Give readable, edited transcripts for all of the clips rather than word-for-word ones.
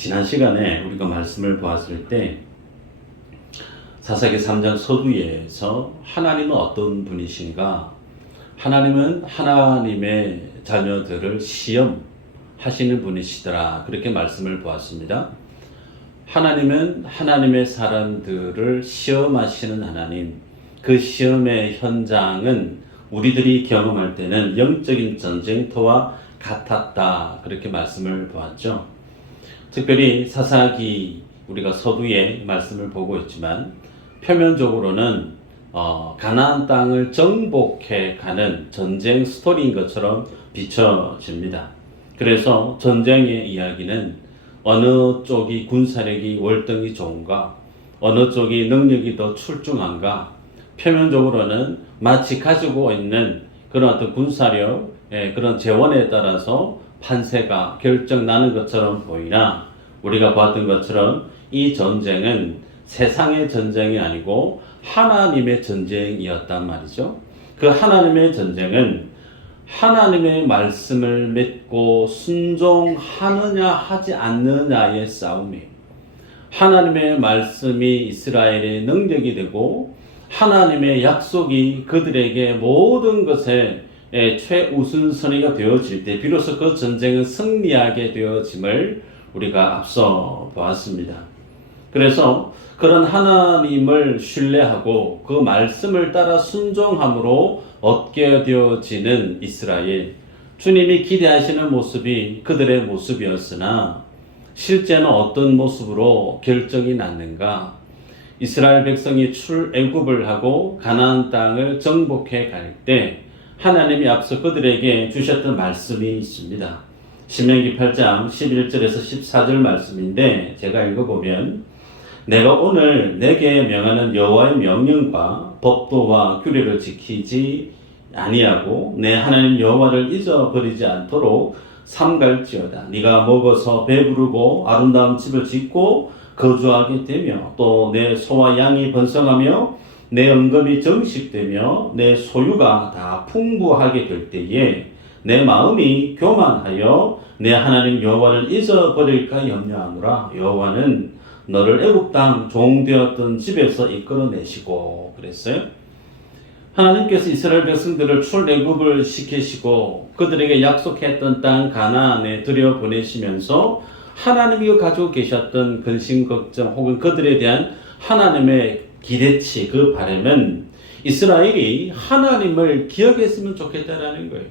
지난 시간에 우리가 말씀을 보았을 때 사사기 3장 서두에서 하나님은 어떤 분이신가? 하나님은 하나님의 자녀들을 시험하시는 분이시더라. 그렇게 말씀을 보았습니다. 하나님은 하나님의 사람들을 시험하시는 하나님. 그 시험의 현장은 우리들이 경험할 때는 영적인 전쟁터와 같았다. 그렇게 말씀을 보았죠. 특별히 사사기 우리가 서두에 말씀을 보고 있지만 표면적으로는 가나안 땅을 정복해 가는 전쟁 스토리인 것처럼 비춰집니다. 그래서 전쟁의 이야기는 어느 쪽이 군사력이 월등히 좋은가, 어느 쪽이 능력이 더 출중한가, 표면적으로는 마치 가지고 있는 그런 어떤 군사력, 그런 재원에 따라서 판세가 결정나는 것처럼 보이나 우리가 봤던 것처럼 이 전쟁은 세상의 전쟁이 아니고 하나님의 전쟁이었단 말이죠. 그 하나님의 전쟁은 하나님의 말씀을 믿고 순종하느냐 하지 않느냐의 싸움이에요. 하나님의 말씀이 이스라엘의 능력이 되고 하나님의 약속이 그들에게 모든 것에 최우선순위가 되어질 때 비로소 그 전쟁은 승리하게 되어짐을 우리가 앞서 보았습니다. 그래서 그런 하나님을 신뢰하고 그 말씀을 따라 순종함으로 얻게 되어지는 이스라엘, 주님이 기대하시는 모습이 그들의 모습이었으나 실제는 어떤 모습으로 결정이 났는가? 이스라엘 백성이 출애굽을 하고 가나안 땅을 정복해 갈 때 하나님이 앞서 그들에게 주셨던 말씀이 있습니다. 신명기 8장 11절에서 14절 말씀인데 제가 읽어보면 내가 오늘 내게 명하는 여호와의 명령과 법도와 규례를 지키지 아니하고 내 하나님 여호와를 잊어버리지 않도록 삼갈지어다. 네가 먹어서 배부르고 아름다운 집을 짓고 거주하게 되며 또 내 소와 양이 번성하며 내 언금이 정식되며 내 소유가 다 풍부하게 될 때에 내 마음이 교만하여 내 하나님 여호와를 잊어버릴까 염려하노라. 여호와는 너를 애굽 땅 종되었던 집에서 이끌어내시고 그랬어요. 하나님께서 이스라엘 백성들을 출애굽을 시키시고 그들에게 약속했던 땅 가나안에 들여보내시면서 하나님이 가지고 계셨던 근심 걱정 혹은 그들에 대한 하나님의 기대치 그 바람은 이스라엘이 하나님을 기억했으면 좋겠다라는 거예요.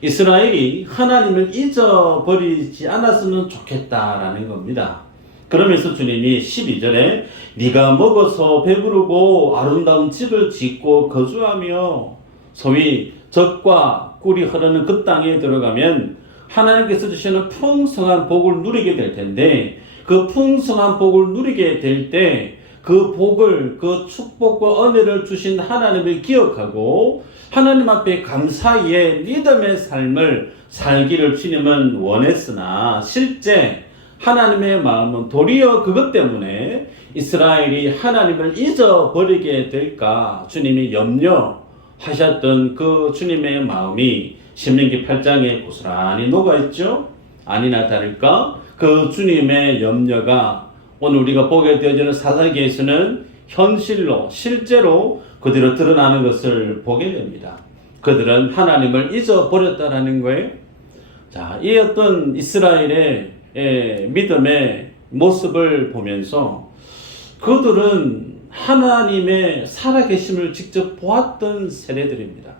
이스라엘이 하나님을 잊어버리지 않았으면 좋겠다라는 겁니다. 그러면서 주님이 12절에 네가 먹어서 배부르고 아름다운 집을 짓고 거주하며 소위 젖과 꿀이 흐르는 그 땅에 들어가면 하나님께서 주시는 풍성한 복을 누리게 될 텐데 그 풍성한 복을 누리게 될 때 그 복을 그 축복과 은혜를 주신 하나님을 기억하고 하나님 앞에 감사의 믿음의 삶을 살기를 주님은 원했으나 실제 하나님의 마음은 도리어 그것 때문에 이스라엘이 하나님을 잊어버리게 될까 주님이 염려하셨던 그 주님의 마음이 신명기 8장에 고스란히 녹아있죠. 아니나 다를까 그 주님의 염려가 오늘 우리가 보게 되어지는 사사기에서는 현실로 실제로 그대로 드러나는 것을 보게 됩니다. 그들은 하나님을 잊어버렸다라는 거예요. 자, 이 어떤 이스라엘의 믿음의 모습을 보면서 그들은 하나님의 살아계심을 직접 보았던 세대들입니다.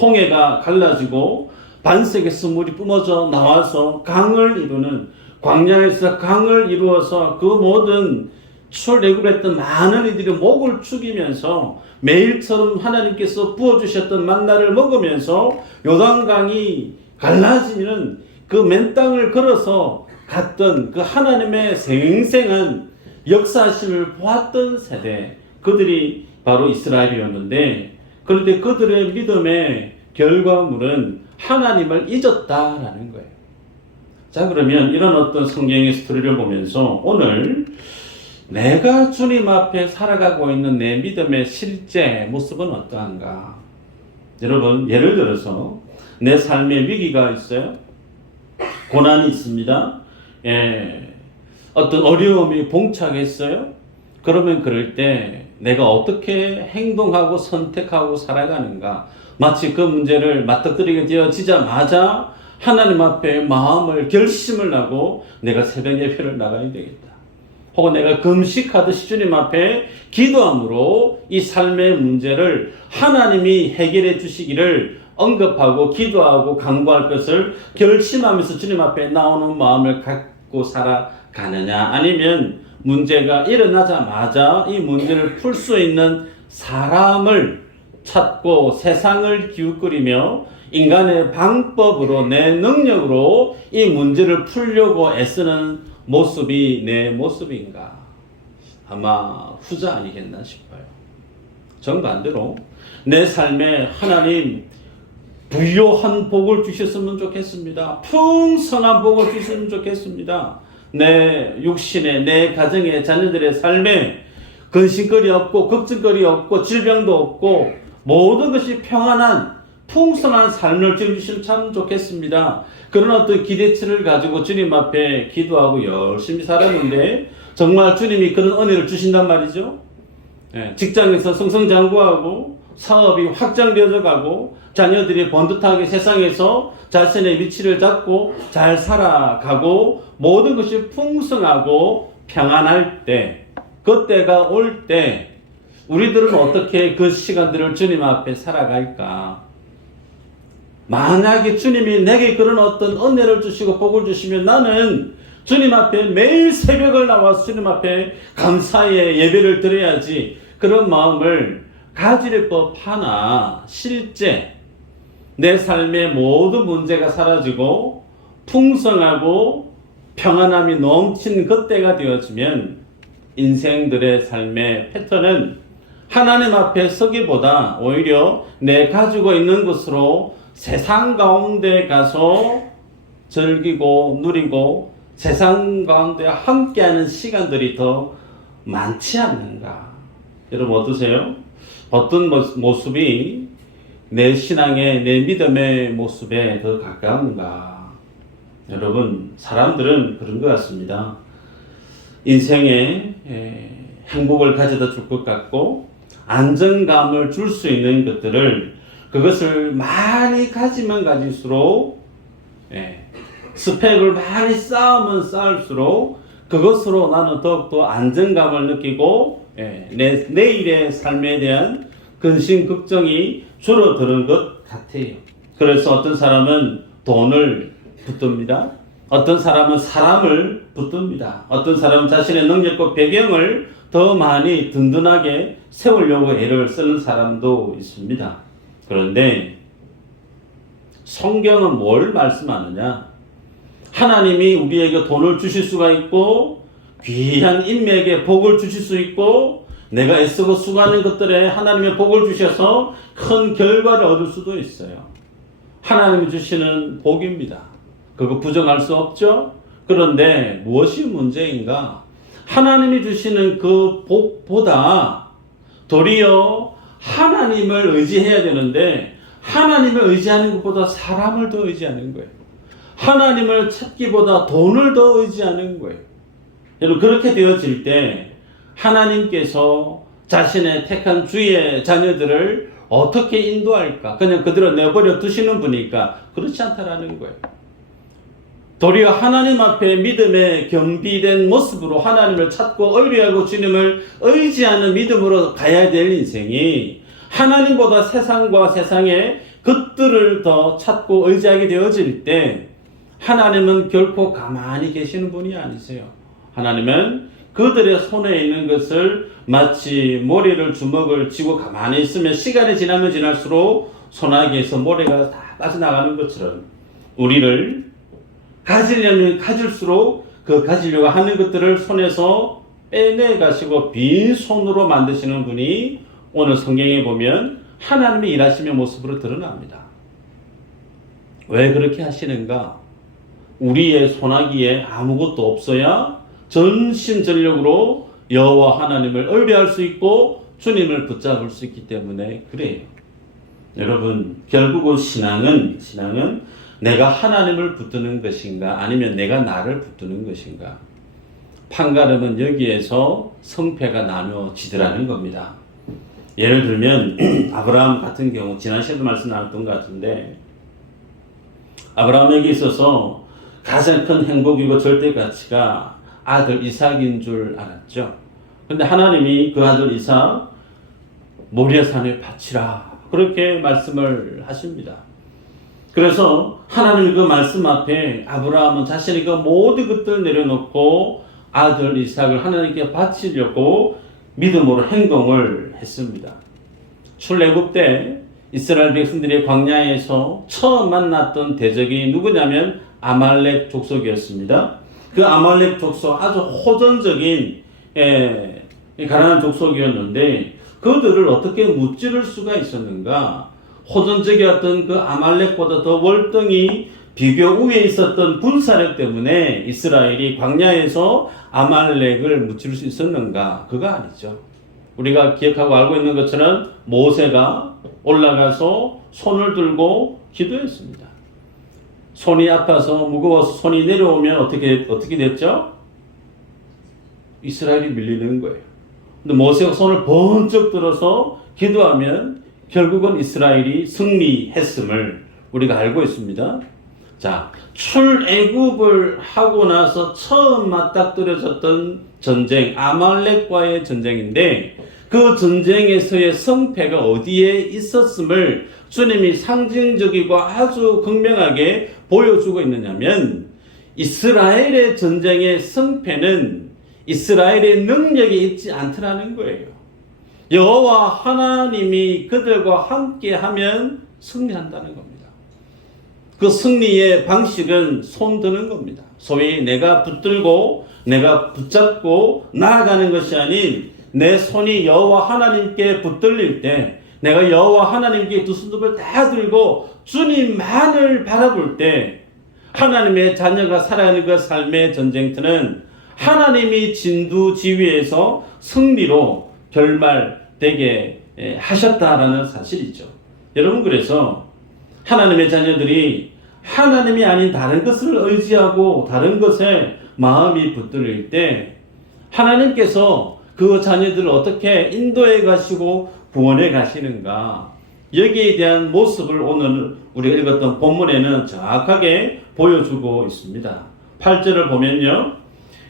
홍해가 갈라지고 반석에서 물이 뿜어져 나와서 강을 이루는 광야에서 강을 이루어서 그 모든 출애굽했던 많은 이들이 목을 축이면서 매일처럼 하나님께서 부어주셨던 만나를 먹으면서 요단강이 갈라지는 그 맨 땅을 걸어서 갔던 그 하나님의 생생한 역사심을 보았던 세대 그들이 바로 이스라엘이었는데 그런데 그들의 믿음의 결과물은 하나님을 잊었다라는 거예요. 자, 그러면 이런 어떤 성경의 스토리를 보면서 오늘 내가 주님 앞에 살아가고 있는 내 믿음의 실제 모습은 어떠한가? 여러분, 예를 들어서 내 삶에 위기가 있어요. 고난이 있습니다. 어떤 어려움이 봉착했어요? 그러면 그럴 때 내가 어떻게 행동하고 선택하고 살아가는가? 마치 그 문제를 맞닥뜨리게 되어지자마자 하나님 앞에 마음을 결심을 하고 내가 새벽 예배를 나가야 되겠다. 혹은 내가 금식하듯이 주님 앞에 기도함으로 이 삶의 문제를 하나님이 해결해 주시기를 언급하고 기도하고 간구할 것을 결심하면서 주님 앞에 나오는 마음을 갖고 살아가느냐, 아니면 문제가 일어나자마자 이 문제를 풀 수 있는 사람을 찾고 세상을 기웃거리며 인간의 방법으로 내 능력으로 이 문제를 풀려고 애쓰는 모습이 내 모습인가? 아마 후자 아니겠나 싶어요. 정반대로 내 삶에 하나님 부요한 복을 주셨으면 좋겠습니다. 풍성한 복을 주셨으면 좋겠습니다. 내 육신의, 내 가정의 자녀들의 삶에 근심거리 없고 걱정거리 없고 질병도 없고 모든 것이 평안한 풍성한 삶을 주시면 참 좋겠습니다. 그런 어떤 기대치를 가지고 주님 앞에 기도하고 열심히 살았는데 정말 주님이 그런 은혜를 주신단 말이죠. 직장에서 승승장구하고 사업이 확장되어져 가고 자녀들이 번듯하게 세상에서 자신의 위치를 잡고 잘 살아가고 모든 것이 풍성하고 평안할 때, 그때가 올 때 우리들은 어떻게 그 시간들을 주님 앞에 살아갈까? 만약에 주님이 내게 그런 어떤 은혜를 주시고 복을 주시면 나는 주님 앞에 매일 새벽을 나와서 주님 앞에 감사의 예배를 드려야지, 그런 마음을 가질 법하나 실제 내 삶의 모든 문제가 사라지고 풍성하고 평안함이 넘치는 그때가 되어지면 인생들의 삶의 패턴은 하나님 앞에 서기보다 오히려 내 가지고 있는 것으로 세상 가운데 가서 즐기고 누리고 세상 가운데 함께하는 시간들이 더 많지 않는가? 여러분 어떠세요? 어떤 모습이 내 신앙의, 내 믿음의 모습에 더 가까운가? 여러분, 사람들은 그런 것 같습니다. 인생에 행복을 가져다 줄 것 같고 안정감을 줄 수 있는 것들을, 그것을 많이 가지면 가질수록, 스펙을 많이 쌓으면 쌓을수록 그것으로 나는 더욱더 안정감을 느끼고 내일의 삶에 대한 근심 걱정이 줄어드는 것 같아요. 그래서 어떤 사람은 돈을 붙듭니다. 어떤 사람은 사람을 붙듭니다. 어떤 사람은 자신의 능력과 배경을 더 많이 든든하게 세우려고 애를 쓰는 사람도 있습니다. 그런데 성경은 뭘 말씀하느냐? 하나님이 우리에게 돈을 주실 수가 있고 귀한 인맥에 복을 주실 수 있고 내가 애쓰고 수고하는 것들에 하나님의 복을 주셔서 큰 결과를 얻을 수도 있어요. 하나님이 주시는 복입니다. 그거 부정할 수 없죠? 그런데 무엇이 문제인가? 하나님이 주시는 그 복보다 도리어 하나님을 의지해야 되는데 하나님을 의지하는 것보다 사람을 더 의지하는 거예요. 하나님을 찾기보다 돈을 더 의지하는 거예요. 여러분, 그렇게 되어질 때 하나님께서 자신의 택한 주의 자녀들을 어떻게 인도할까? 그냥 그대로 내버려 두시는 분이니까 그렇지 않다라는 거예요. 도리어 하나님 앞에 믿음의 겸비된 모습으로 하나님을 찾고 의뢰하고 주님을 의지하는 믿음으로 가야 될 인생이, 하나님보다 세상과 세상의 것들을 더 찾고 의지하게 되어질 때 하나님은 결코 가만히 계시는 분이 아니세요. 하나님은 그들의 손에 있는 것을 마치 모래를 주먹을 쥐고 가만히 있으면 시간이 지나면 지날수록 소나기에서 모래가 다 빠져나가는 것처럼 우리를 가지려면 가질수록 그 가지려고 하는 것들을 손에서 빼내 가시고 빈손으로 만드시는 분이 오늘 성경에 보면 하나님의 일하심의 모습으로 드러납니다. 왜 그렇게 하시는가? 우리의 소나기에 아무것도 없어야 전심전력으로 여호와 하나님을 의뢰할 수 있고 주님을 붙잡을 수 있기 때문에 그래요. 여러분, 결국은 신앙은 내가 하나님을 붙드는 것인가 아니면 내가 나를 붙드는 것인가? 판가름은 여기에서 성패가 나눠지더라는 겁니다. 예를 들면 아브라함 같은 경우 지난 시간에 말씀 나눴던 것 같은데, 아브라함에게 있어서 가장 큰 행복이고 절대 가치가 아들 이삭인 줄 알았죠. 그런데 하나님이 그 아들 이삭 모리아 산에 바치라 그렇게 말씀을 하십니다. 그래서 하나님 그 말씀 앞에 아브라함은 자신의 그 모든 것들을 내려놓고 아들 이삭을 하나님께 바치려고 믿음으로 행동을 했습니다. 출애굽 때 이스라엘 백성들이 광야에서 처음 만났던 대적이 누구냐면 아말렉 족속이었습니다. 그 아말렉 족속 아주 호전적인 가난한 족속이었는데 그들을 어떻게 무찌를 수가 있었는가? 호전적이었던 그 아말렉보다 더 월등히 비교 우위에 있었던 군사력 때문에 이스라엘이 광야에서 아말렉을 무찌를 수 있었는가? 그거 아니죠. 우리가 기억하고 알고 있는 것처럼 모세가 올라가서 손을 들고 기도했습니다. 손이 아파서 무거워서 손이 내려오면 어떻게 됐죠? 이스라엘이 밀리는 거예요. 근데 모세가 손을 번쩍 들어서 기도하면 결국은 이스라엘이 승리했음을 우리가 알고 있습니다. 자, 출애굽을 하고 나서 처음 맞닥뜨려졌던 전쟁, 아말렉과의 전쟁인데 그 전쟁에서의 성패가 어디에 있었음을 주님이 상징적이고 아주 극명하게 보여주고 있느냐면 이스라엘의 전쟁의 성패는 이스라엘의 능력이 있지 않더라는 거예요. 여호와 하나님이 그들과 함께하면 승리한다는 겁니다. 그 승리의 방식은 손 드는 겁니다. 소위 내가 붙들고 내가 붙잡고 나아가는 것이 아닌 내 손이 여호와 하나님께 붙들릴 때 내가 여호와 하나님께 두 손톱을 다 들고 주님만을 바라볼 때 하나님의 자녀가 살아가는 그 삶의 전쟁터는 하나님이 진두지휘에서 승리로 결말되게 하셨다라는 사실이죠. 여러분, 그래서 하나님의 자녀들이 하나님이 아닌 다른 것을 의지하고 다른 것에 마음이 붙들릴 때 하나님께서 그 자녀들을 어떻게 인도해 가시고 구원해 가시는가, 여기에 대한 모습을 오늘 우리가 읽었던 본문에는 정확하게 보여주고 있습니다. 8절을 보면요,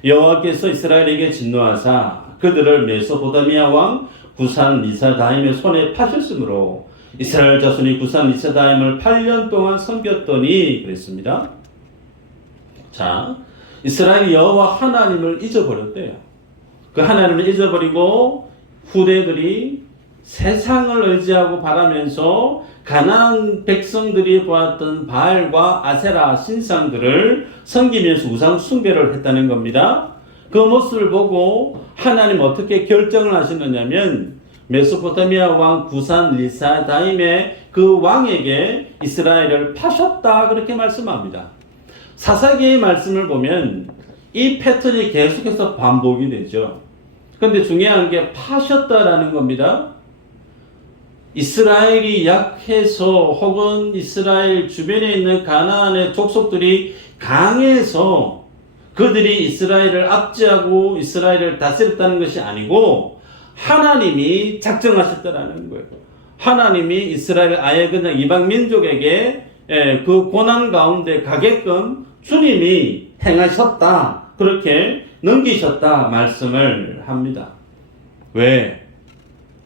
여호와께서 이스라엘에게 진노하사 그들을 메소포타미아 왕 구산 리사다임의 손에 파셨으므로 이스라엘 자손이 구산 리사다임을 8년 동안 섬겼더니 그랬습니다. 자, 이스라엘이 여호와 하나님을 잊어버렸대요. 그 하나님을 잊어버리고 후대들이 세상을 의지하고 바라면서 가나안 백성들이 보았던 바알과 아세라 신상들을 섬기면서 우상 숭배를 했다는 겁니다. 그 모습을 보고 하나님 어떻게 결정을 하시느냐면 메소포타미아 왕 구산 리사다임의 그 왕에게 이스라엘을 파셨다 그렇게 말씀합니다. 사사기의 말씀을 보면 이 패턴이 계속해서 반복이 되죠. 그런데 중요한 게 파셨다라는 겁니다. 이스라엘이 약해서 혹은 이스라엘 주변에 있는 가나안의 족속들이 강해서 그들이 이스라엘을 압제하고 이스라엘을 다스렸다는 것이 아니고 하나님이 작정하셨다라는 거예요. 하나님이 이스라엘 아예 그냥 이방 민족에게 그 고난 가운데 가게끔 주님이 행하셨다, 그렇게 넘기셨다 말씀을 합니다. 왜?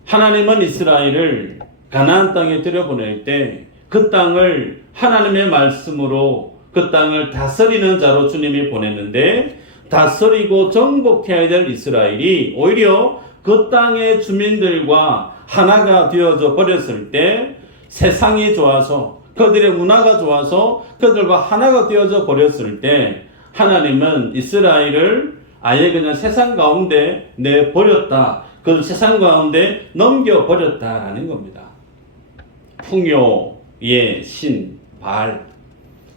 하나님은 이스라엘을 가나안 땅에 들여보낼 때 그 땅을 하나님의 말씀으로 그 땅을 다스리는 자로 주님이 보냈는데 다스리고 정복해야 될 이스라엘이 오히려 그 땅의 주민들과 하나가 되어져 버렸을 때 세상이 좋아서 그들의 문화가 좋아서 그들과 하나가 되어져 버렸을 때 하나님은 이스라엘을 아예 그냥 세상 가운데 내버렸다. 그 세상 가운데 넘겨버렸다라는 겁니다. 풍요의 신 바알,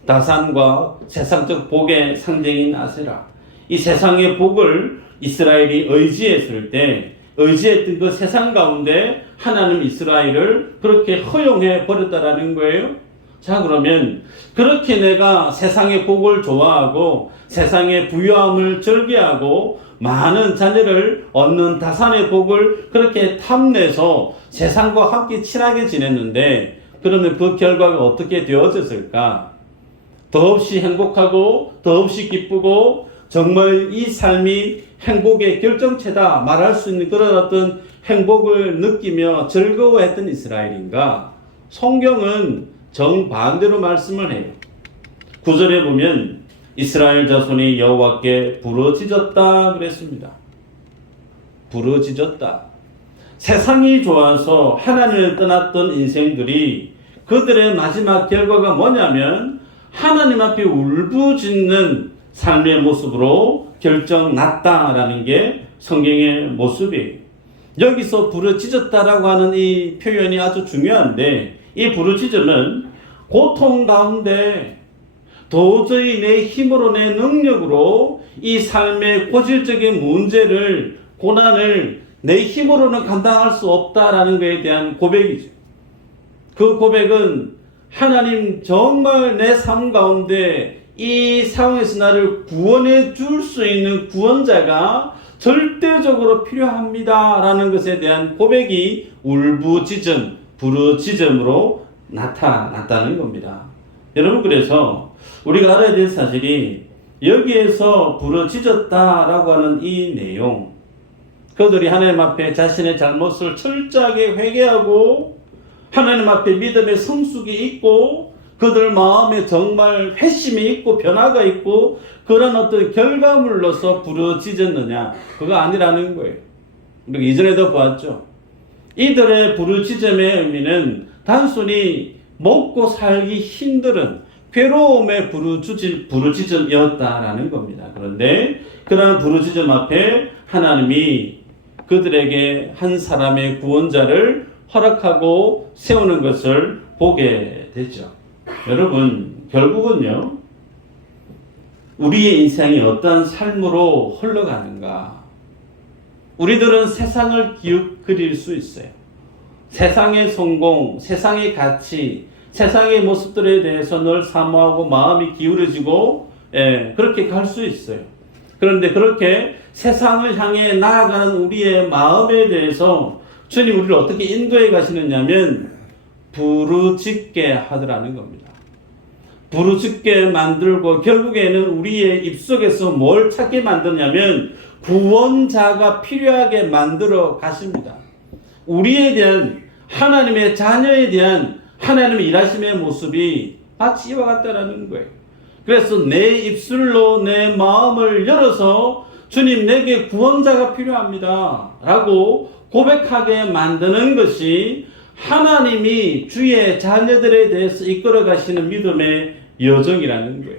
다산과 세상적 복의 상징인 아세라, 이 세상의 복을 이스라엘이 의지했을 때 의지했던 그 세상 가운데 하나님 이스라엘을 그렇게 허용해 버렸다라는 거예요. 자, 그러면 그렇게 내가 세상의 복을 좋아하고 세상의 부유함을 즐겨하고 많은 자녀를 얻는 다산의 복을 그렇게 탐내서 세상과 함께 친하게 지냈는데, 그러면 그 결과가 어떻게 되어졌을까? 더없이 행복하고 더없이 기쁘고 정말 이 삶이 행복의 결정체다 말할 수 있는 그런 어떤 행복을 느끼며 즐거워했던 이스라엘인가? 성경은 정반대로 말씀을 해요. 9절에 보면 이스라엘 자손이 여호와께 부르짖었다 그랬습니다. 부르짖었다. 세상이 좋아서 하나님을 떠났던 인생들이 그들의 마지막 결과가 뭐냐면 하나님 앞에 울부짖는 삶의 모습으로 결정났다라는 게 성경의 모습이에요. 여기서 부르짖었다라고 하는 이 표현이 아주 중요한데, 이 부르짖음은 고통 가운데 도저히 내 힘으로 내 능력으로 이 삶의 고질적인 문제를, 고난을 내 힘으로는 감당할 수 없다라는 것에 대한 고백이죠. 그 고백은 하나님 정말 내 삶 가운데 이 상황에서 나를 구원해 줄 수 있는 구원자가 절대적으로 필요합니다 라는 것에 대한 고백이 울부짖음, 부르짖음으로 나타났다는 겁니다. 여러분, 그래서 우리가 알아야 될 사실이 여기에서 부르짖었다라고 하는 이 내용, 그들이 하나님 앞에 자신의 잘못을 철저하게 회개하고 하나님 앞에 믿음의 성숙이 있고 그들 마음에 정말 회심이 있고 변화가 있고 그런 어떤 결과물로서 부르짖었느냐, 그거 아니라는 거예요. 우리가 이전에도 보았죠. 이들의 부르짖음의 의미는 단순히 먹고 살기 힘든 괴로움의 부르짖음이었다라는 겁니다. 그런데 그런 부르짖음 앞에 하나님이 그들에게 한 사람의 구원자를 허락하고 세우는 것을 보게 되죠. 여러분, 결국은요, 우리의 인생이 어떤 삶으로 흘러가는가? 우리들은 세상을 그릴 수 있어요. 세상의 성공, 세상의 가치, 세상의 모습들에 대해서 늘 사모하고 마음이 기울어지고, 그렇게 갈 수 있어요. 그런데 그렇게 세상을 향해 나아가는 우리의 마음에 대해서 주님 우리를 어떻게 인도해 가시느냐면 부르짖게 하더라는 겁니다. 부르짖게 만들고 결국에는 우리의 입속에서 뭘 찾게 만드냐면 구원자가 필요하게 만들어 가십니다. 우리에 대한 하나님의 자녀에 대한 하나님의 일하심의 모습이 마치 이와 같다라는 거예요. 그래서 내 입술로 내 마음을 열어서 주님 내게 구원자가 필요합니다 라고 고백하게 만드는 것이 하나님이 주의 자녀들에 대해서 이끌어 가시는 믿음의 여정이라는 거예요.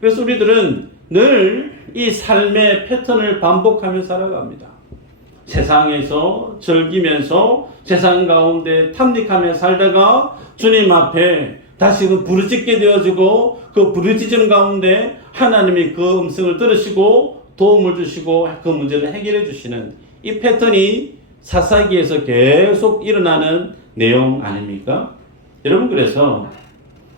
그래서 우리들은 늘 이 삶의 패턴을 반복하며 살아갑니다. 세상에서 즐기면서 세상 가운데 탐닉하며 살다가 주님 앞에 다시금 부르짖게 되어지고 그 부르짖음 가운데 하나님이 그 음성을 들으시고 도움을 주시고 그 문제를 해결해 주시는 이 패턴이 사사기에서 계속 일어나는 내용 아닙니까? 여러분, 그래서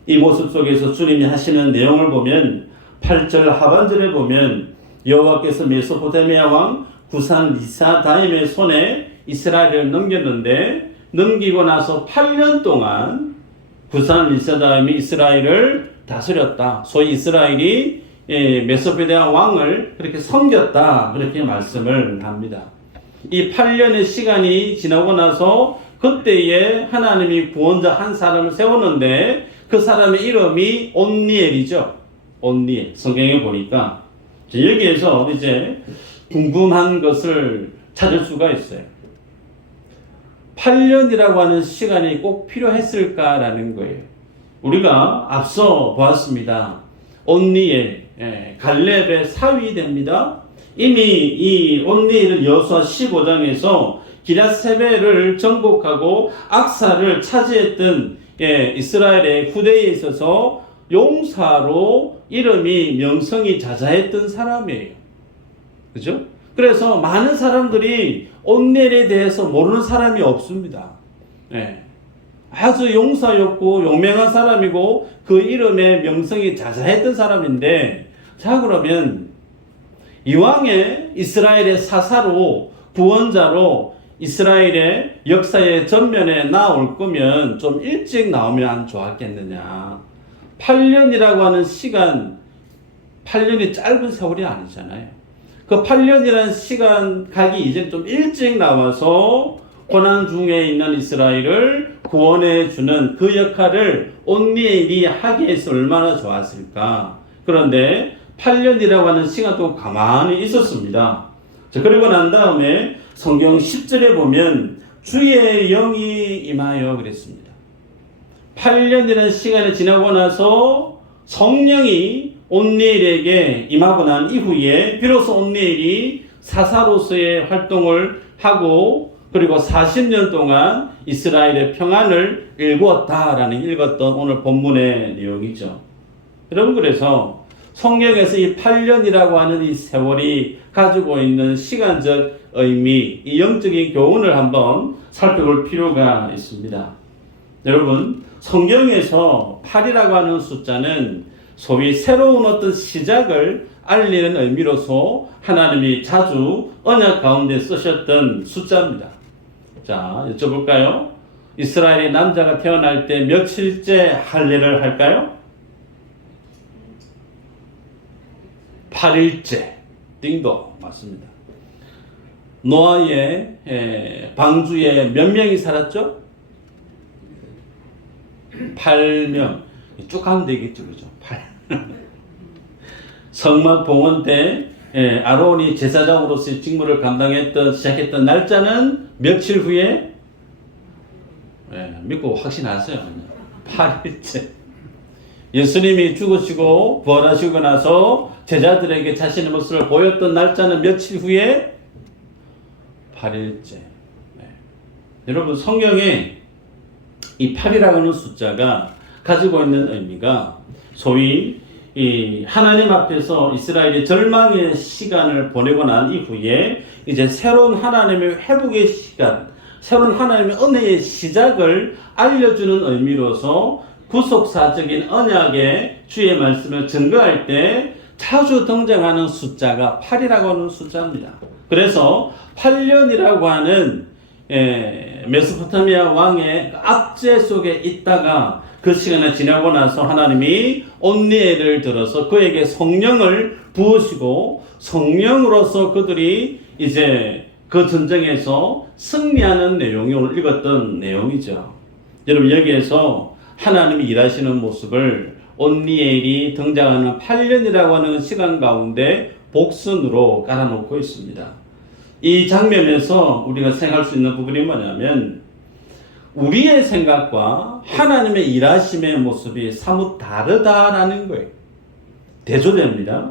이 모습 속에서 주님이 하시는 내용을 보면 8절 하반절에 보면 여호와께서 메소포타미아 왕 구산 리사다임의 손에 이스라엘을 넘겼는데 넘기고 나서 8년 동안 구산 리사다임이 이스라엘을 다스렸다. 소위 이스라엘이 메소포타미아 왕을 그렇게 섬겼다. 그렇게 말씀을 합니다. 이 8년의 시간이 지나고 나서 그때에 하나님이 구원자 한 사람을 세웠는데 그 사람의 이름이 온니엘이죠. 온니엘. 성경에 보니까 여기에서 이제 궁금한 것을 찾을 수가 있어요. 8년이라고 하는 시간이 꼭 필요했을까라는 거예요. 우리가 앞서 보았습니다. 온니엘, 갈렙의 사위 됩니다. 이미 이 온니엘은 여호수아 15장에서 기럇세벨을 정복하고 악사를 차지했던 이스라엘의 후대에 있어서 용사로 이름이 명성이 자자했던 사람이에요. 그죠? 그래서 많은 사람들이 온니엘에 대해서 모르는 사람이 없습니다. 아주 용사였고 용맹한 사람이고 그 이름의 명성이 자자했던 사람인데, 자, 그러면 이왕에 이스라엘의 사사로 구원자로 이스라엘의 역사의 전면에 나올 거면 좀 일찍 나오면 좋았겠느냐. 8년이라고 하는 시간, 8년이 짧은 세월이 아니잖아요. 그 8년이라는 시간 가기 이제 좀 일찍 나와서 고난 중에 있는 이스라엘을 구원해 주는 그 역할을 온니엘이 하게 해서 얼마나 좋았을까. 그런데 8년이라고 하는 시간 동안 가만히 있었습니다. 자, 그리고 난 다음에 성경 10절에 보면 주의 영이 임하여 그랬습니다. 8년이라는 시간이 지나고 나서 성령이 온니엘에게 임하고 난 이후에 비로소 온니엘이 사사로서의 활동을 하고 그리고 40년 동안 이스라엘의 평안을 읽었던 오늘 본문의 내용이죠. 여러분, 그래서 성경에서 이 8년이라고 하는 이 세월이 가지고 있는 시간적 의미, 이 영적인 교훈을 한번 살펴볼 필요가 있습니다. 여러분, 성경에서 8이라고 하는 숫자는 소위 새로운 어떤 시작을 알리는 의미로서 하나님이 자주 언약 가운데 쓰셨던 숫자입니다. 자, 여쭤볼까요? 이스라엘의 남자가 태어날 때 며칠째 할례를 할까요? 8일째. 띵동. 맞습니다. 노아의 방주에 몇 명이 살았죠? 8명. 쭉 하면 되겠죠. 그죠? 8. 성막 봉헌 때 아론이 제사장으로서의 직무를 시작했던 날짜는 며칠 후에 믿고 확신하세요. 8일째. 예수님이 죽으시고 부활하시고 나서 제자들에게 자신의 모습을 보였던 날짜는 며칠 후에 8일째. 여러분, 성경에 이 8이라고 하는 숫자가 가지고 있는 의미가 소위 이 하나님 앞에서 이스라엘이 절망의 시간을 보내고 난 이후에 이제 새로운 하나님의 회복의 시간, 새로운 하나님의 은혜의 시작을 알려주는 의미로서 구속사적인 언약의 주의 말씀을 증거할 때 자주 등장하는 숫자가 8이라고 하는 숫자입니다. 그래서 8년이라고 하는 메소포타미아 왕의 압제 속에 있다가 그 시간이 지나고 나서 하나님이 온니엘을 들어서 그에게 성령을 부으시고 성령으로서 그들이 이제 그 전쟁에서 승리하는 내용이 오늘 읽었던 내용이죠. 여러분, 여기에서 하나님이 일하시는 모습을 온니엘이 등장하는 8년이라고 하는 시간 가운데 복선으로 깔아놓고 있습니다. 이 장면에서 우리가 생각할 수 있는 부분이 뭐냐면 우리의 생각과 하나님의 일하심의 모습이 사뭇 다르다라는 거예요. 대조됩니다.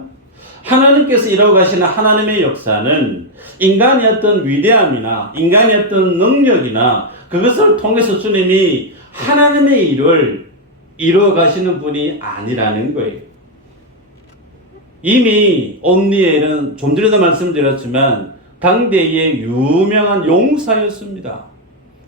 하나님께서 이루어 가시는 하나님의 역사는 인간의 어떤 위대함이나 인간의 어떤 능력이나 그것을 통해서 주님이 하나님의 일을 이루어 가시는 분이 아니라는 거예요. 이미 온니엘은 좀 전에도 말씀드렸지만 당대의 유명한 용사였습니다.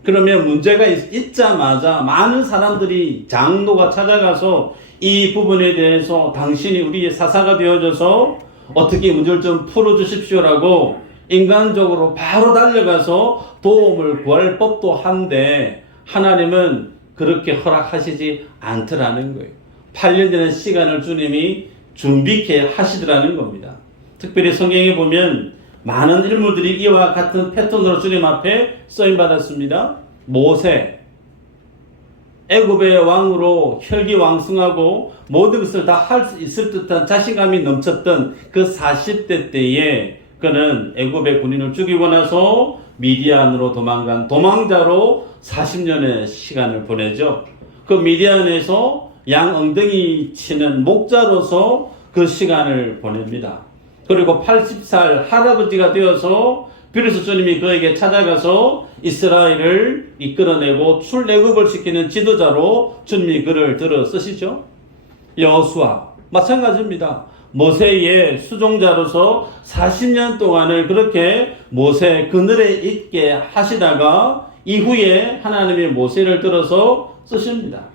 그러면 문제가 있자마자 많은 사람들이 장로가 찾아가서 이 부분에 대해서 당신이 우리의 사사가 되어줘서 어떻게 문제를 좀 풀어주십시오라고 인간적으로 바로 달려가서 도움을 구할 법도 한데 하나님은 그렇게 허락하시지 않더라는 거예요. 8년이라는 시간을 주님이 준비케 하시더라는 겁니다. 특별히 성경에 보면 많은 인물들이 이와 같은 패턴으로 주님 앞에 쓰임받았습니다. 모세, 애굽의 왕으로 혈기왕성하고 모든 것을 다 할 수 있을 듯한 자신감이 넘쳤던 그 40대 때에 그는 애굽의 군인을 죽이고 나서 미디안으로 도망간 도망자로 40년의 시간을 보내죠. 그 미디안에서 양 엉덩이 치는 목자로서 그 시간을 보냅니다. 그리고 80살 할아버지가 되어서 비로소 주님이 그에게 찾아가서 이스라엘을 이끌어내고 출애굽을 시키는 지도자로 주님이 그를 들어 쓰시죠. 여호수아 마찬가지입니다. 모세의 수종자로서 40년 동안을 그렇게 모세 그늘에 있게 하시다가 이후에 하나님의 모세를 들어서 쓰십니다.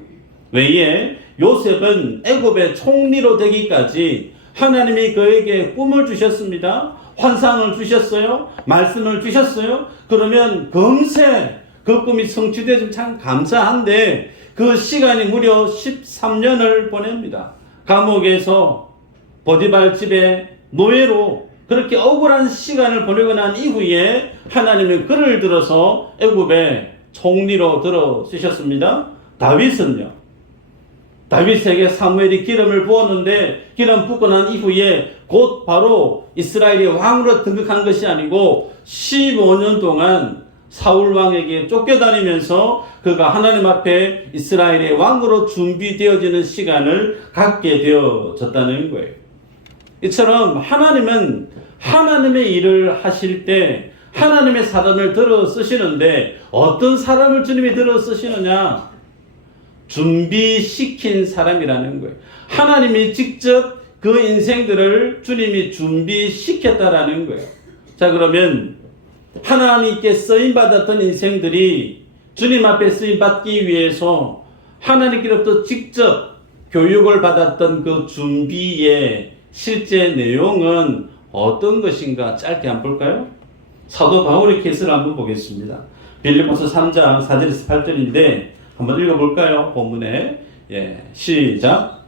외에 요셉은 애굽의 총리로 되기까지 하나님이 그에게 꿈을 주셨습니다. 환상을 주셨어요. 말씀을 주셨어요. 그러면 금세 그 꿈이 성취되면 참 감사한데 그 시간이 무려 13년을 보냅니다. 감옥에서 보디발 집에 노예로 그렇게 억울한 시간을 보내고 난 이후에 하나님은 그를 들어서 애굽의 총리로 들어 쓰셨습니다. 다윗은요. 다윗에게 사무엘이 기름을 부었는데 기름 붓고 난 이후에 곧 바로 이스라엘의 왕으로 등극한 것이 아니고 15년 동안 사울 왕에게 쫓겨다니면서 그가 하나님 앞에 이스라엘의 왕으로 준비되어지는 시간을 갖게 되어졌다는 거예요. 이처럼 하나님은 하나님의 일을 하실 때 하나님의 사람을 들어 쓰시는데 어떤 사람을 주님이 들어 쓰시느냐? 준비시킨 사람이라는 거예요. 하나님이 직접 그 인생들을 주님이 준비시켰다라는 거예요. 자, 그러면 하나님께 쓰임받았던 인생들이 주님 앞에 쓰임받기 위해서 하나님께로부터 직접 교육을 받았던 그 준비의 실제 내용은 어떤 것인가 짧게 한번 볼까요? 사도 바울의 케이스를 한번 보겠습니다. 빌립보서 3장 4절에서 8절인데 한번 읽어볼까요? 본문에. 시작.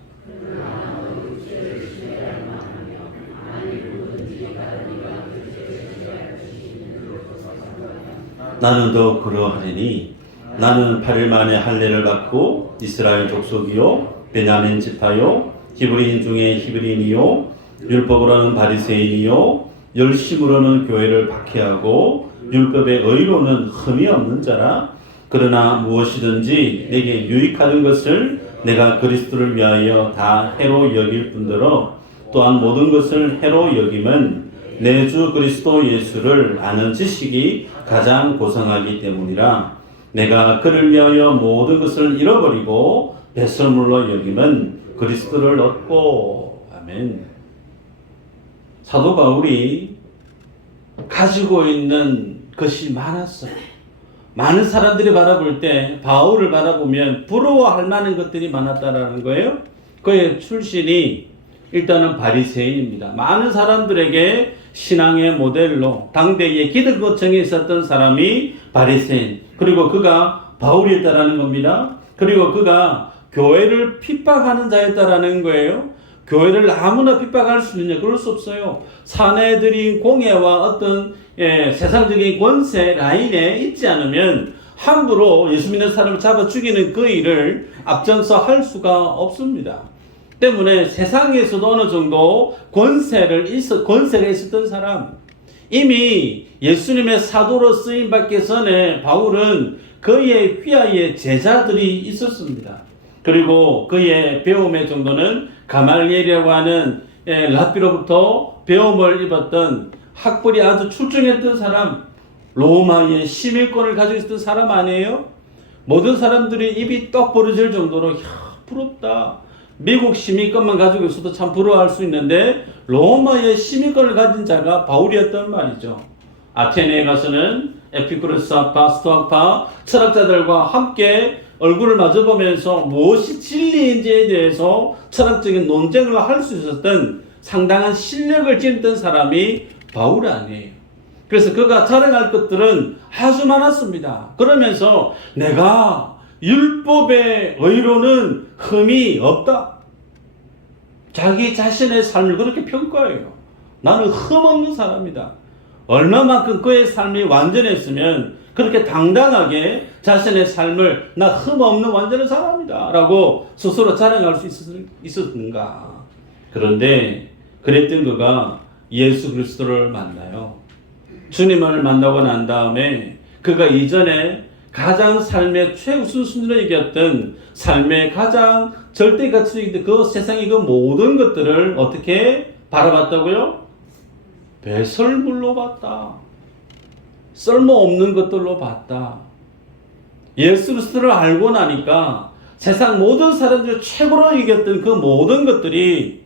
나는 더 그러하리니 나는 8일 만에 할례를 받고 이스라엘 족속이요 베냐민 지파요 히브리인 중에 히브리인이요 율법으로는 바리새인이요 열심으로는 교회를 박해하고 율법의 의로는 흠이 없는 자라. 그러나 무엇이든지 내게 유익하는 것을 내가 그리스도를 위하여 다 해로 여길 뿐더러 또한 모든 것을 해로 여김은 내 주 그리스도 예수를 아는 지식이 가장 고상하기 때문이라. 내가 그를 위하여 모든 것을 잃어버리고 배설물로 여김은 그리스도를 얻고. 아멘. 사도 바울이 가지고 있는 것이 많았어요. 많은 사람들이 바라볼 때 바울을 바라보면 부러워할 만한 것들이 많았다라는 거예요. 그의 출신이 일단은 바리새인입니다. 많은 사람들에게 신앙의 모델로 당대의 기득권층에 있었던 사람이 바리새인, 그리고 그가 바울이었다라는 겁니다. 그리고 그가 교회를 핍박하는 자였다라는 거예요. 교회를 아무나 핍박할 수 있느냐? 그럴 수 없어요. 사내들이 공예와 어떤 세상적인 권세 라인에 있지 않으면 함부로 예수 믿는 사람을 잡아 죽이는 그 일을 앞장서 할 수가 없습니다. 때문에 세상에서도 어느 정도 권세가 있었던 사람, 이미 예수님의 사도로 쓰임받기 전에 바울은 그의 휘하에 제자들이 있었습니다. 그리고 그의 배움의 정도는 가말리엘이라고 하는 랍비로부터 배움을 입었던 학벌이 아주 출중했던 사람, 로마의 시민권을 가지고 있었던 사람 아니에요? 모든 사람들이 입이 떡 벌어질 정도로 부럽다. 미국 시민권만 가지고 있어도 참 부러워할 수 있는데 로마의 시민권을 가진 자가 바울이었단 말이죠. 아테네에 가서는 에피쿠로스학파, 스토학파 철학자들과 함께 얼굴을 마주보면서 무엇이 진리인지에 대해서 철학적인 논쟁을 할 수 있었던 상당한 실력을 지녔던 사람이 바울 아니에요. 그래서 그가 자랑할 것들은 아주 많았습니다. 그러면서 내가 율법의 의로는 흠이 없다. 자기 자신의 삶을 그렇게 평가해요. 나는 흠 없는 사람이다. 얼마만큼 그의 삶이 완전했으면 그렇게 당당하게 자신의 삶을 나 흠 없는 완전한 사람이다 라고 스스로 자랑할 수 있었는가. 그런데 그랬던 그가 예수 그리스도를 만나요. 주님을 만나고 난 다음에 그가 이전에 가장 삶의 최우선 순위를 이겼던 삶의 가장 절대 가치이던 그 세상의 그 모든 것들을 어떻게 바라봤다고요? 배설물로 봤다. 쓸모없는 것들로 봤다. 예수 그리스도를 알고 나니까 세상 모든 사람들 최고로 이겼던 그 모든 것들이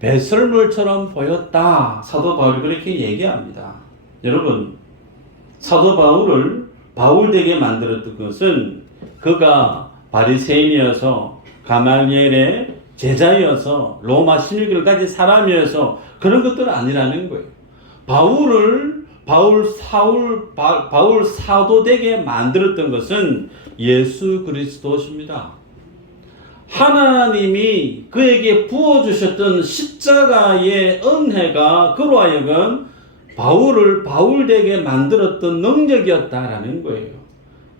배설물처럼 보였다. 사도 바울이 그렇게 얘기합니다. 여러분, 사도 바울을 바울되게 만들었던 것은 그가 바리새인이어서 가말리엘의 제자여서 로마 신유기를 가진 사람이어서 그런 것들은 아니라는 거예요. 바울 사도 되게 만들었던 것은 예수 그리스도십니다. 하나님이 그에게 부어주셨던 십자가의 은혜가 그로 하여금 바울을 바울되게 만들었던 능력이었다라는 거예요.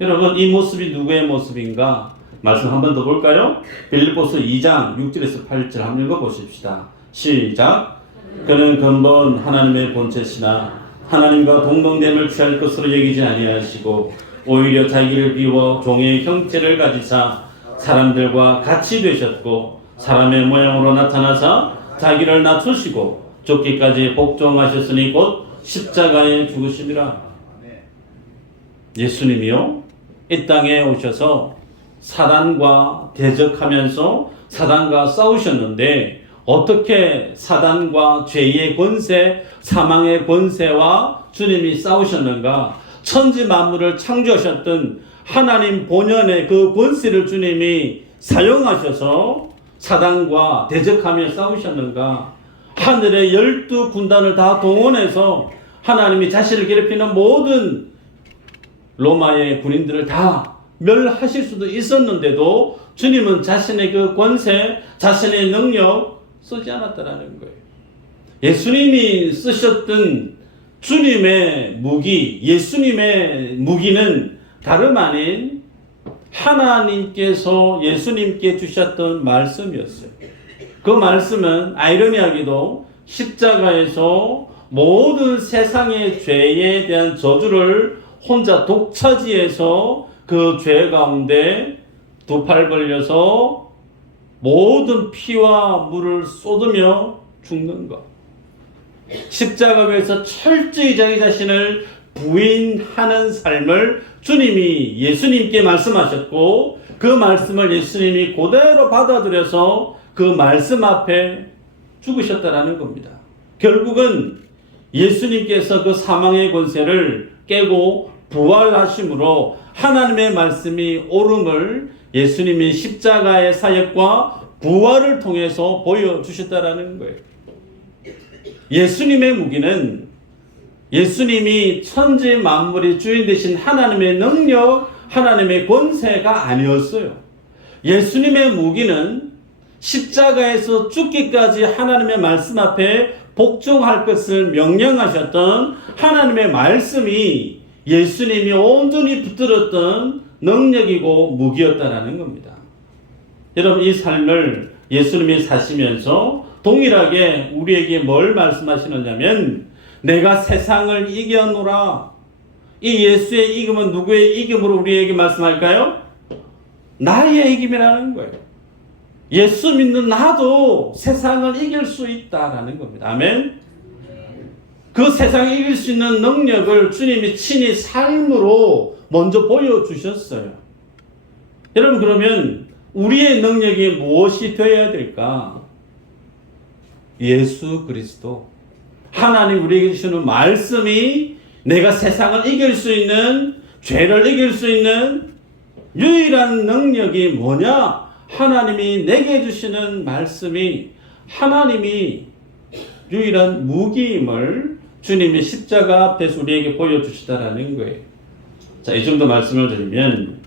여러분, 이 모습이 누구의 모습인가? 말씀 한 번 더 볼까요? 빌립보서 2장 6절에서 8절 한번 읽어보십시다. 시작. 그는 근본 하나님의 본체시나 하나님과 동등됨을 취할 것으로 여기지 아니하시고 오히려 자기를 비워 종의 형체를 가지사 사람들과 같이 되셨고 사람의 모양으로 나타나사 자기를 낮추시고 죽기까지 복종하셨으니 곧 십자가에 죽으심이라. 예수님이요 이 땅에 오셔서 사단과 대적하면서 사단과 싸우셨는데 어떻게 사단과 죄의 권세, 사망의 권세와 주님이 싸우셨는가? 천지 만물을 창조하셨던 하나님 본연의 그 권세를 주님이 사용하셔서 사단과 대적하며 싸우셨는가? 하늘의 12군단을 다 동원해서 하나님이 자신을 괴롭히는 모든 로마의 군인들을 다 멸하실 수도 있었는데도 주님은 자신의 그 권세, 자신의 능력 쓰지 않았다라는 거예요. 예수님이 쓰셨던 주님의 무기, 예수님의 무기는 다름 아닌 하나님께서 예수님께 주셨던 말씀이었어요. 그 말씀은 아이러니하게도 십자가에서 모든 세상의 죄에 대한 저주를 혼자 독차지해서 그 죄 가운데 두 팔 벌려서 모든 피와 물을 쏟으며 죽는 것. 십자가 위에서 철저히 자기 자신을 부인하는 삶을 주님이 예수님께 말씀하셨고 그 말씀을 예수님이 그대로 받아들여서 그 말씀 앞에 죽으셨다라는 겁니다. 결국은 예수님께서 그 사망의 권세를 깨고 부활하심으로 하나님의 말씀이 옳음을 예수님이 십자가의 사역과 부활을 통해서 보여주셨다라는 거예요. 예수님의 무기는 예수님이 천지 만물의 주인 되신 하나님의 능력, 하나님의 권세가 아니었어요. 예수님의 무기는 십자가에서 죽기까지 하나님의 말씀 앞에 복종할 것을 명령하셨던 하나님의 말씀이 예수님이 온전히 붙들었던 능력이고 무기였다라는 겁니다. 여러분, 이 삶을 예수님이 사시면서 동일하게 우리에게 뭘 말씀하시느냐면 내가 세상을 이겨노라. 이 예수의 이김은 누구의 이김으로 우리에게 말씀할까요? 나의 이김이라는 거예요. 예수 믿는 나도 세상을 이길 수 있다라는 겁니다. 아멘. 그 세상을 이길 수 있는 능력을 주님이 친히 삶으로 먼저 보여주셨어요. 여러분, 그러면 우리의 능력이 무엇이 되어야 될까? 예수 그리스도, 하나님 우리에게 주시는 말씀이 내가 세상을 이길 수 있는, 죄를 이길 수 있는 유일한 능력이 뭐냐? 하나님이 내게 주시는 말씀이 하나님이 유일한 무기임을 주님이 십자가 앞에서 우리에게 보여주시다라는 거예요. 자, 이 정도 말씀을 드리면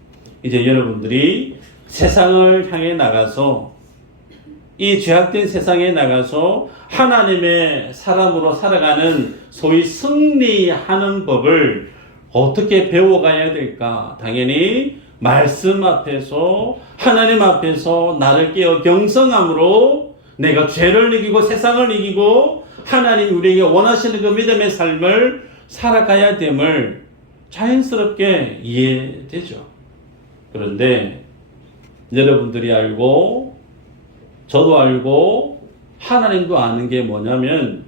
이제 여러분들이 세상을 향해 나가서 이 죄악된 세상에 나가서 하나님의 사람으로 살아가는 소위 승리하는 법을 어떻게 배워가야 될까? 당연히 말씀 앞에서 하나님 앞에서 나를 깨어 경성함으로 내가 죄를 이기고 세상을 이기고 하나님 우리에게 원하시는 그 믿음의 삶을 살아가야 됨을 자연스럽게 이해되죠. 그런데 여러분들이 알고 저도 알고 하나님도 아는 게 뭐냐면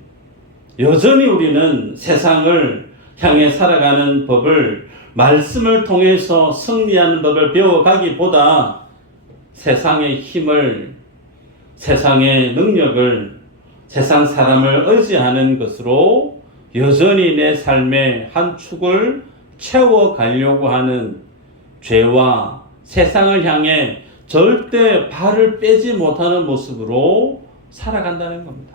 여전히 우리는 세상을 향해 살아가는 법을 말씀을 통해서 승리하는 법을 배워가기보다 세상의 힘을, 세상의 능력을, 세상 사람을 의지하는 것으로 여전히 내 삶의 한 축을 채워가려고 하는 죄와 세상을 향해 절대 발을 빼지 못하는 모습으로 살아간다는 겁니다.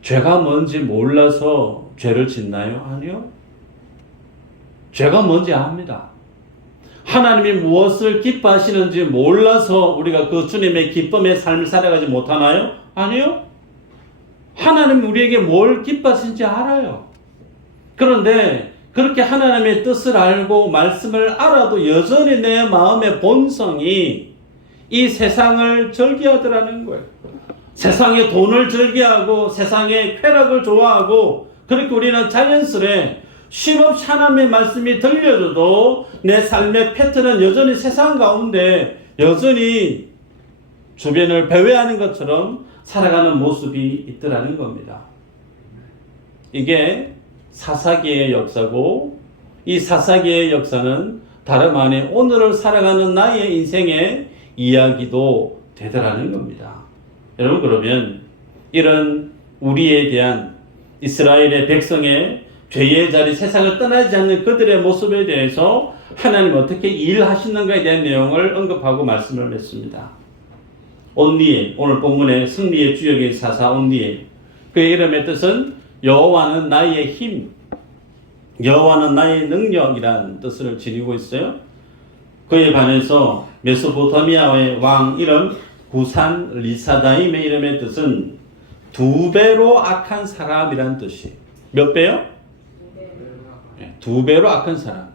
죄가 뭔지 몰라서 죄를 짓나요? 아니요. 죄가 뭔지 압니다. 하나님이 무엇을 기뻐하시는지 몰라서 우리가 그 주님의 기쁨의 삶을 살아가지 못하나요? 아니요. 하나님 우리에게 뭘 기뻐하시는지 알아요. 그런데 그렇게 하나님의 뜻을 알고 말씀을 알아도 여전히 내 마음의 본성이 이 세상을 즐겨하더라는 거예요. 세상의 돈을 즐겨하고 세상의 쾌락을 좋아하고, 그렇게 우리는 자연스레 쉼없이 하나님의 말씀이 들려줘도 내 삶의 패턴은 여전히 세상 가운데 여전히 주변을 배회하는 것처럼 살아가는 모습이 있더라는 겁니다. 이게 사사기의 역사고, 이 사사기의 역사는 다름 아닌 오늘을 살아가는 나의 인생의 이야기도 되더라는 겁니다. 여러분, 그러면 이런 우리에 대한 이스라엘의 백성의 죄의 자리, 세상을 떠나지 않는 그들의 모습에 대해서 하나님 어떻게 일하시는가에 대한 내용을 언급하고 말씀을 맺습니다. 온니엘, 오늘 본문의 승리의 주역인 사사 온니엘, 그의 이름의 뜻은 여호와는 나의 힘, 여호와는 나의 능력이라는 뜻을 지니고 있어요. 그에 반해서 메소포타미아의 왕 이름 구산 리사다임의 이름의 뜻은 두 배로 악한 사람이라는 뜻이. 몇 배요? 두 배로 악한 사람.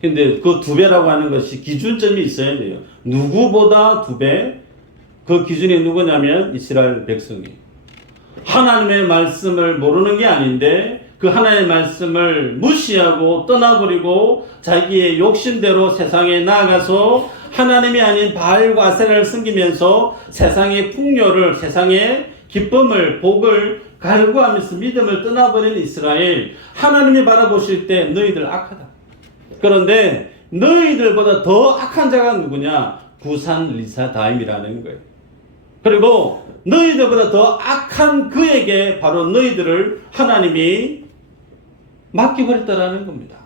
근데 그 두 배라고 하는 것이 기준점이 있어야 돼요. 누구보다 두 배. 그 기준이 누구냐면 이스라엘 백성이. 하나님의 말씀을 모르는 게 아닌데 그 하나님의 말씀을 무시하고 떠나버리고 자기의 욕심대로 세상에 나아가서 하나님이 아닌 바알과 아세라를 섬기면서 세상의 풍요를, 세상의 기쁨을, 복을 갈구하면서 믿음을 떠나버린 이스라엘. 하나님이 바라보실 때 너희들 악하다. 그런데 너희들보다 더 악한 자가 누구냐? 구산 리사다임이라는 거예요. 그리고 너희들보다 더 악한 그에게 바로 너희들을 하나님이 맡겨버렸다라는 겁니다.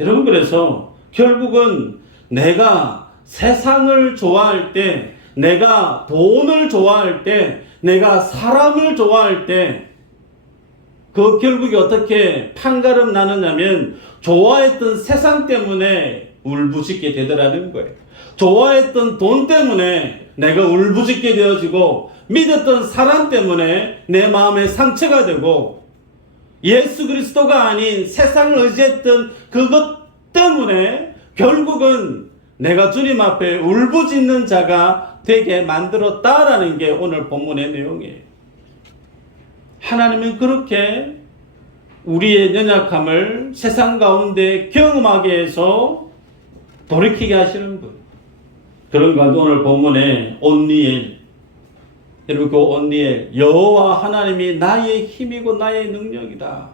여러분, 그래서 결국은 내가 세상을 좋아할 때, 내가 돈을 좋아할 때, 내가 사람을 좋아할 때, 그 결국이 어떻게 판가름 나느냐면 좋아했던 세상 때문에 울부짖게 되더라는 거예요. 좋아했던 돈 때문에 내가 울부짖게 되어지고, 믿었던 사람 때문에 내 마음에 상처가 되고, 예수 그리스도가 아닌 세상을 의지했던 그것 때문에 결국은 내가 주님 앞에 울부짖는 자가 되게 만들었다라는 게 오늘 본문의 내용이에요. 하나님은 그렇게 우리의 연약함을 세상 가운데 경험하게 해서 돌이키게 하시는 분. 그런 가운데 오늘 본문에 온니엘, 여러분, 그 온니엘, 여호와 하나님이 나의 힘이고 나의 능력이다.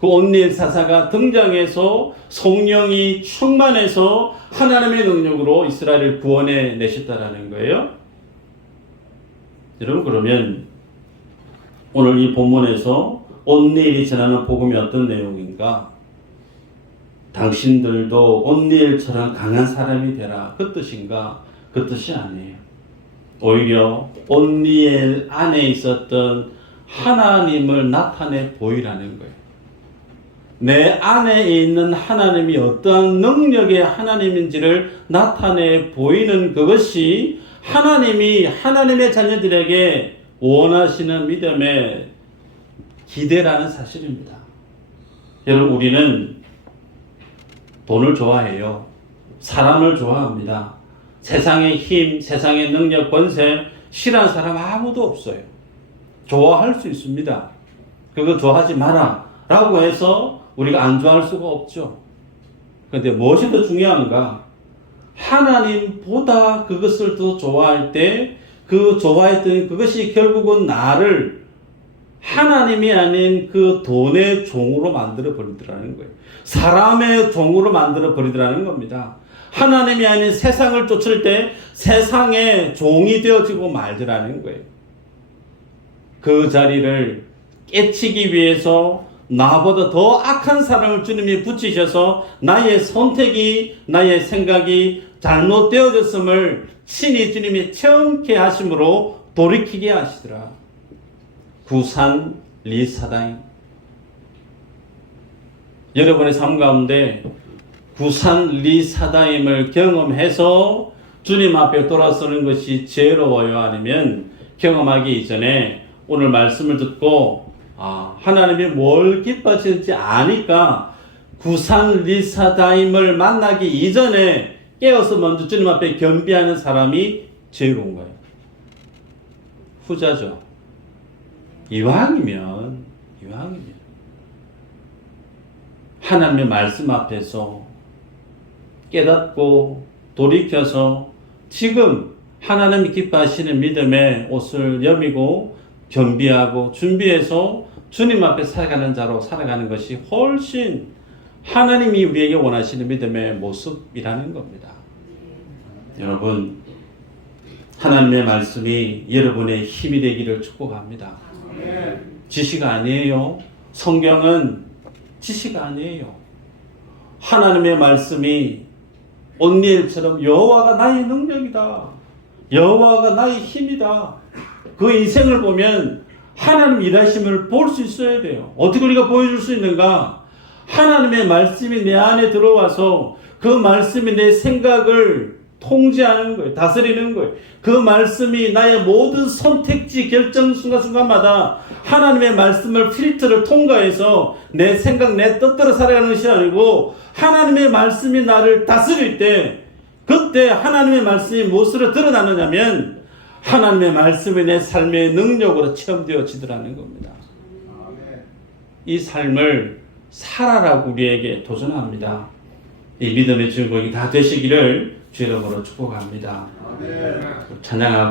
그 온니엘 사사가 등장해서 성령이 충만해서 하나님의 능력으로 이스라엘을 구원해 내셨다라는 거예요. 여러분, 그러면 오늘 이 본문에서 온니엘이 전하는 복음이 어떤 내용인가? 당신들도 온니엘처럼 강한 사람이 되라. 그 뜻인가? 그 뜻이 아니에요. 오히려 온니엘 안에 있었던 하나님을 나타내 보이라는 거예요. 내 안에 있는 하나님이 어떠한 능력의 하나님인지를 나타내 보이는 그것이 하나님이 하나님의 자녀들에게 원하시는 믿음의 기대라는 사실입니다. 여러분, 우리는 돈을 좋아해요. 사람을 좋아합니다. 세상의 힘, 세상의 능력, 권세 싫어하는 사람 아무도 없어요. 좋아할 수 있습니다. 그거 좋아하지 마라 라고 해서 우리가 안 좋아할 수가 없죠. 그런데 무엇이 더 중요한가? 하나님보다 그것을 더 좋아할 때 그 좋아했던 그것이 결국은 나를 하나님이 아닌 그 돈의 종으로 만들어 버리더라는 거예요. 사람의 종으로 만들어 버리더라는 겁니다. 하나님이 아닌 세상을 쫓을 때 세상의 종이 되어지고 말더라는 거예요. 그 자리를 깨치기 위해서 나보다 더 악한 사람을 주님이 붙이셔서 나의 선택이, 나의 생각이 잘못되어졌음을 친히 주님이 청케 하심으로 돌이키게 하시더라. 구산 리사다임. 여러분의 삶 가운데 구산 리사다임을 경험해서 주님 앞에 돌아서는 것이 죄로워요? 아니면 경험하기 이전에 오늘 말씀을 듣고 하나님이 뭘 기뻐하시는지 아니까 구산 리사다임을 만나기 이전에 깨어서 먼저 주님 앞에 겸비하는 사람이 죄로운 거예요. 후자죠. 이왕이면 하나님의 말씀 앞에서 깨닫고 돌이켜서 지금 하나님이 기뻐하시는 믿음의 옷을 여미고 겸비하고 준비해서 주님 앞에 살아가는 자로 살아가는 것이 훨씬 하나님이 우리에게 원하시는 믿음의 모습이라는 겁니다. 여러분, 하나님의 말씀이 여러분의 힘이 되기를 축복합니다. 지시가 아니에요. 성경은 지시가 아니에요. 하나님의 말씀이 온니엘처럼 여호와가 나의 능력이다. 여호와가 나의 힘이다. 그 인생을 보면 하나님 일하심을 볼 수 있어야 돼요. 어떻게 우리가 보여줄 수 있는가? 하나님의 말씀이 내 안에 들어와서 그 말씀이 내 생각을 통제하는 거예요. 다스리는 거예요. 그 말씀이 나의 모든 선택지 결정 순간순간마다 하나님의 말씀을 필터를 통과해서 내 생각, 내 뜻대로 살아가는 것이 아니고 하나님의 말씀이 나를 다스릴 때 그때 하나님의 말씀이 무엇으로 드러나느냐면 하나님의 말씀이 내 삶의 능력으로 체험되어지더라는 겁니다. 이 삶을 살아라고 우리에게 도전합니다. 이 믿음의 주인공이 다 되시기를 주의 이름으로 축복합니다. 찬양하고